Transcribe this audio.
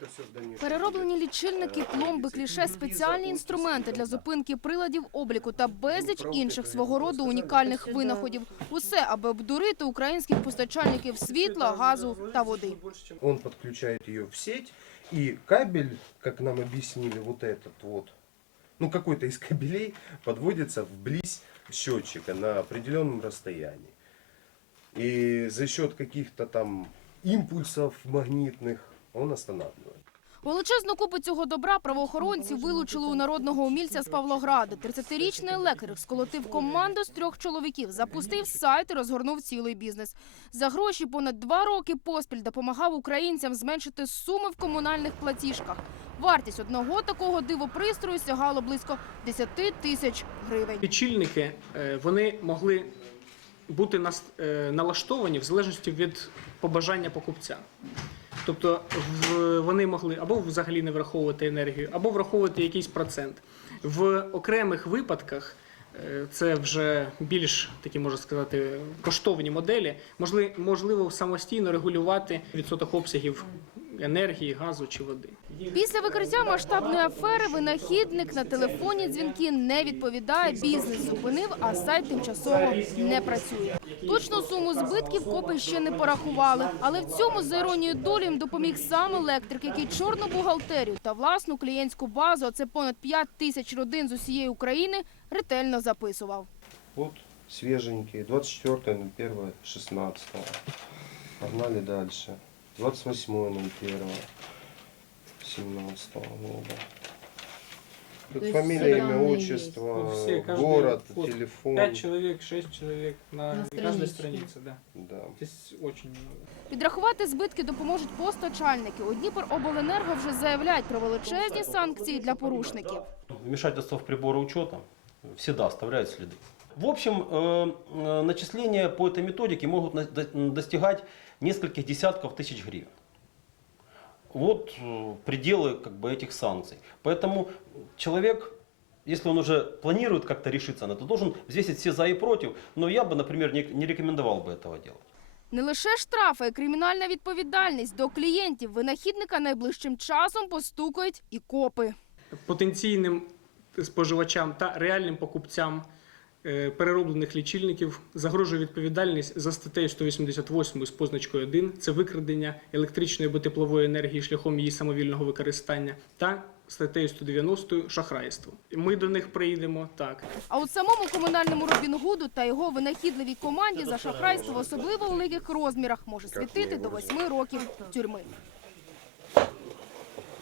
это все в дальнейшем. Перероблені лічильники, пломби, кліше, спеціальні інструменти для зупинки приладів обліку та безліч інших свого роду унікальних винаходів. Усе, аби обдурити українських постачальників світла, газу та води. Он подключает ее в сеть, и кабель, как нам объяснили, вот этот вот, ну какой-то из кабелей подводится вблизь счетчика на определенном расстоянии. И за счет каких-то там импульсов магнитных он останавливает. Величезну купу цього добра правоохоронці вилучили у народного умільця з Павлограда. 30-річний електрик сколотив команду з трьох чоловіків, запустив сайт і розгорнув цілий бізнес. За гроші понад два роки поспіль допомагав українцям зменшити суми в комунальних платіжках. Вартість одного такого дивопристрою сягала близько 10 тисяч гривень. Лічильники е, вони могли бути е, налаштовані в залежності від побажання покупця. Тобто в- вони могли або взагалі не враховувати енергію, або враховувати якийсь процент. В окремих випадках е, це вже більш такі можна сказати коштовні моделі. Можли, можливо самостійно регулювати відсоток обсягів енергії, газу чи води. Після викриття масштабної афери винахідник на телефонні дзвінки не відповідає. Бізнес зупинив, а сайт тимчасово не працює. Точну суму збитків копи ще не порахували. Але в цьому за іронією долі їм допоміг сам електрик, який чорну бухгалтерію та власну клієнтську базу, а це понад 5 тисяч родин з усієї України, ретельно записував. Вот свеженькие, 24 на 1 16 Погнали дальше. 28 на 1 17 года. Тут есть фамилия, все имя, данные отчество, есть. Все, каждый город, вход. телефон. Пять человек, шесть человек на, На каждой страничке. странице, да. Да. Здесь очень много. Підрахувати збитки допоможуть постачальники. У Дніпробленерго вже заявляють про величезні санкції для порушників. Вмешательство в приборы учета всегда оставляет следы. В общем, э, э, начисления по этой методике могут на- до- достигать нескольких десятков тысяч гривен. Вот э, пределы как бы, этих санкций. Поэтому человек, если он уже планирует как-то решиться на это, должен взвесить все за и против. Но я бы, например, не, не рекомендовал бы этого делать. Не лише штрафи, а й кримінальна відповідальність до клієнтів винахідника найближчим часом постукають і копи. Потенційним споживачам та реальним покупцям е, перероблених лічильників загрожує відповідальність за статтею 188 з позначкою 1 – це викрадення електричної або теплової енергії шляхом її самовільного використання, та статтею 190 – шахрайство. Ми до них прийдемо так. А от самому комунальному Робін Гуду та його винахідливій команді за шахрайство в особливо великих розмірах може світити до восьми років тюрми.